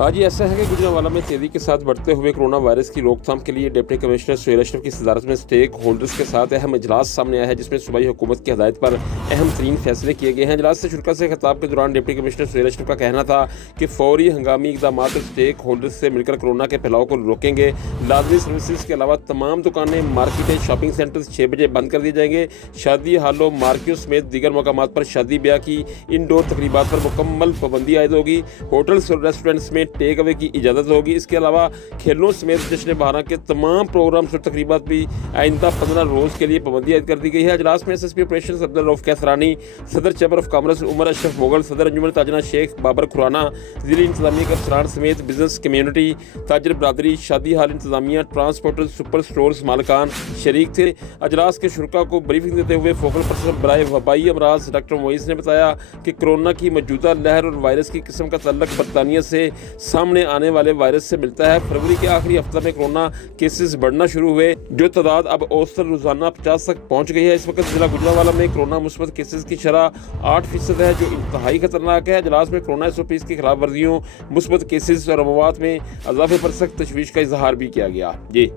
हाँ जी, ऐसा है कि गुजरांवाला में तेजी के साथ बढ़ते हुए कोरोना वायरस की रोकथाम के लिए डिप्टी कमिश्नर सुहेल अशरफ की सदारत में स्टेक होल्डर्स के साथ अहम इजलास सामने आया है, जिसमें सूबाई हुकूमत की हदायत पर अहम तरीन फैसले किए गए हैं। इजलास से शुरा से खिताब के दौरान डिप्टी कमिश्नर सुहेल अशरफ का कहना था कि फौरी हंगामी इकदाम स्टेक होल्डर्स से मिलकर कोरोना के फैलाव को रोकेंगे। लाजमी सर्विसेज के अलावा तमाम दुकानें, मार्केटें, शॉपिंग सेंटर्स 6 बजे बंद कर दिए जाएंगे। शादी हालों, मार्केटों समेत दीगर मकामात पर शादी ब्याह की इंडोर तकरीबात पर मुकम्मल पाबंदी आयद होगी। होटल्स और रेस्टोरेंट्स में टेक अवे की इजाज़त होगी। इसके अलावा खेलों समेत जश्न बहारा के तमाम प्रोग्राम्स और तकरीबात भी आइंदा 15 रोज़ के लिए पाबंदी आयद कर दी गई है। इजलास में SSP ऑपरेशन अब्दुल रऊफ कैसरानी, सदर chamber of commerce Umar Ashraf Mughal, सदर अंजुमन ताजना शेख बाबर खुराना, ज़िली इंतजामिया के अफसरान समेत बिजनेस कम्यूनिटी, ताजर बरदरी, शादी हाल इंतजामिया, ट्रांसपोर्टर, सुपर स्टोर्स मालकान शरीक थे। अजलास के शुरा को ब्रीफिंग देते हुए फोकल पर्सन बराए वबाई अमराज डॉक्टर मोइस ने बताया कि कोरोना की मौजूदा लहर और वायरस की किस्म का तल्लक बरतानिया से सामने आने वाले वायरस से मिलता है। फरवरी के आखिरी हफ्ते में कोरोना केसेस बढ़ना शुरू हुए, जो तादाद अब औसतन रोजाना 50 तक पहुंच गई है। इस वक्त जिला गुजरांवाला में कोरोना मुस्बत केसेस की शरह 8% है, जो इंतहाई खतरनाक है। इजलास में कोरोना SOPs की खिलाफ वर्जियों, मुस्बत केसेस और अमवात में इजाफे पर सख्त तशवीश का इजहार भी किया गया। जी।